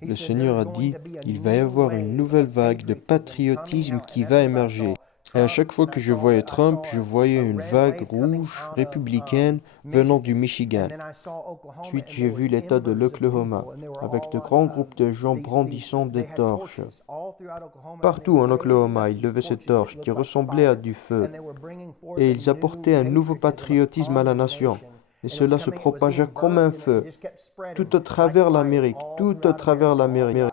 Le Seigneur a dit qu'il va y avoir une nouvelle vague de patriotisme qui va émerger. Et à chaque fois que je voyais Trump, je voyais une vague rouge républicaine venant du Michigan. Ensuite, j'ai vu l'État de l'Oklahoma, avec de grands groupes de gens brandissant des torches. Partout en Oklahoma, ils levaient ces torches qui ressemblaient à du feu, et ils apportaient un nouveau patriotisme à la nation. Et cela se propagea comme un feu, tout à travers l'Amérique, tout à travers l'Amérique.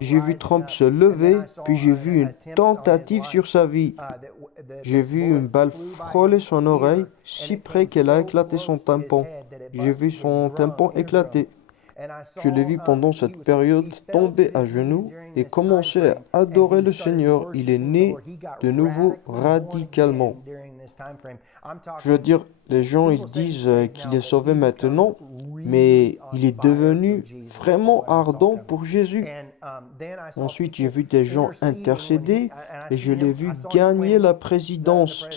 J'ai vu Trump se lever, puis j'ai vu une tentative sur sa vie. J'ai vu une balle frôler son oreille, si près qu'elle a éclaté son tympan. J'ai vu son tympan éclater. Je l'ai vu pendant cette période tomber à genoux et commencer à adorer le Seigneur. Il est né de nouveau radicalement. Je veux dire, les gens ils disent qu'il est sauvé maintenant, mais il est devenu vraiment ardent pour Jésus. Ensuite, j'ai vu des gens intercéder et je l'ai vu gagner la présidence.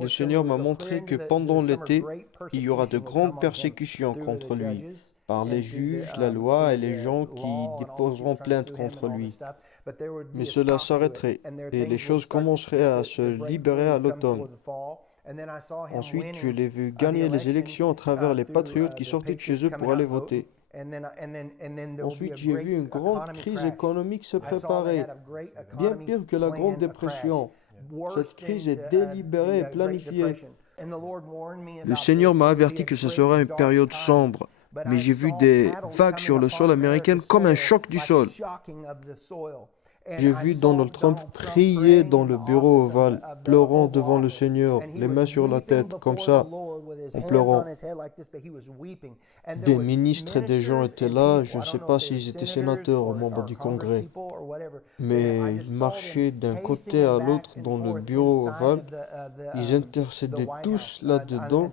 Le Seigneur m'a montré que pendant l'été, il y aura de grandes persécutions contre lui par les juges, la loi et les gens qui déposeront plainte contre lui. Mais cela s'arrêterait et les choses commenceraient à se libérer à l'automne. Ensuite, je l'ai vu gagner les élections à travers les patriotes qui sortaient de chez eux pour aller voter. Ensuite, j'ai vu une grande crise économique se préparer, bien pire que la Grande Dépression. Cette crise est délibérée et planifiée. Le Seigneur m'a averti que ce sera une période sombre, mais j'ai vu des vagues sur le sol américain comme un choc du sol. J'ai vu Donald Trump prier dans le bureau ovale, pleurant devant le Seigneur, les mains sur la tête, comme ça, en pleurant. Des ministres et des gens étaient là, je ne sais pas s'ils étaient sénateurs ou membres du Congrès, mais ils marchaient d'un côté à l'autre dans le bureau ovale, ils intercédaient tous là-dedans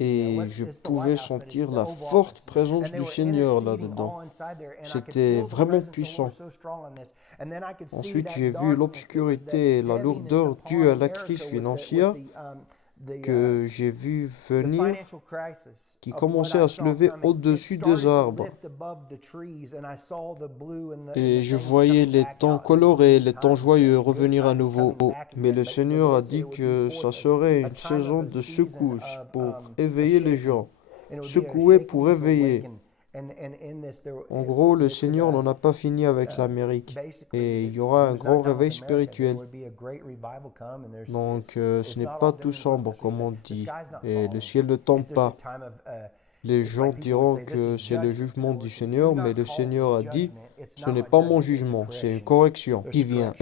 et je pouvais sentir la forte présence du Seigneur là-dedans. C'était vraiment puissant. Ensuite, j'ai vu l'obscurité et la lourdeur due à la crise financière que j'ai vu venir, qui commençait à se lever au-dessus des arbres. Et je voyais les temps colorés, les temps joyeux revenir à nouveau. Mais le Seigneur a dit que ça serait une saison de secousse pour éveiller les gens. Secouer pour éveiller. En gros, le Seigneur n'en a pas fini avec l'Amérique. Et il y aura un grand réveil spirituel. Donc, ce n'est pas tout sombre, comme on dit. Et le ciel ne tombe pas. Les gens diront que c'est le jugement du Seigneur, mais le Seigneur a dit, ce n'est pas mon jugement, c'est une correction qui vient.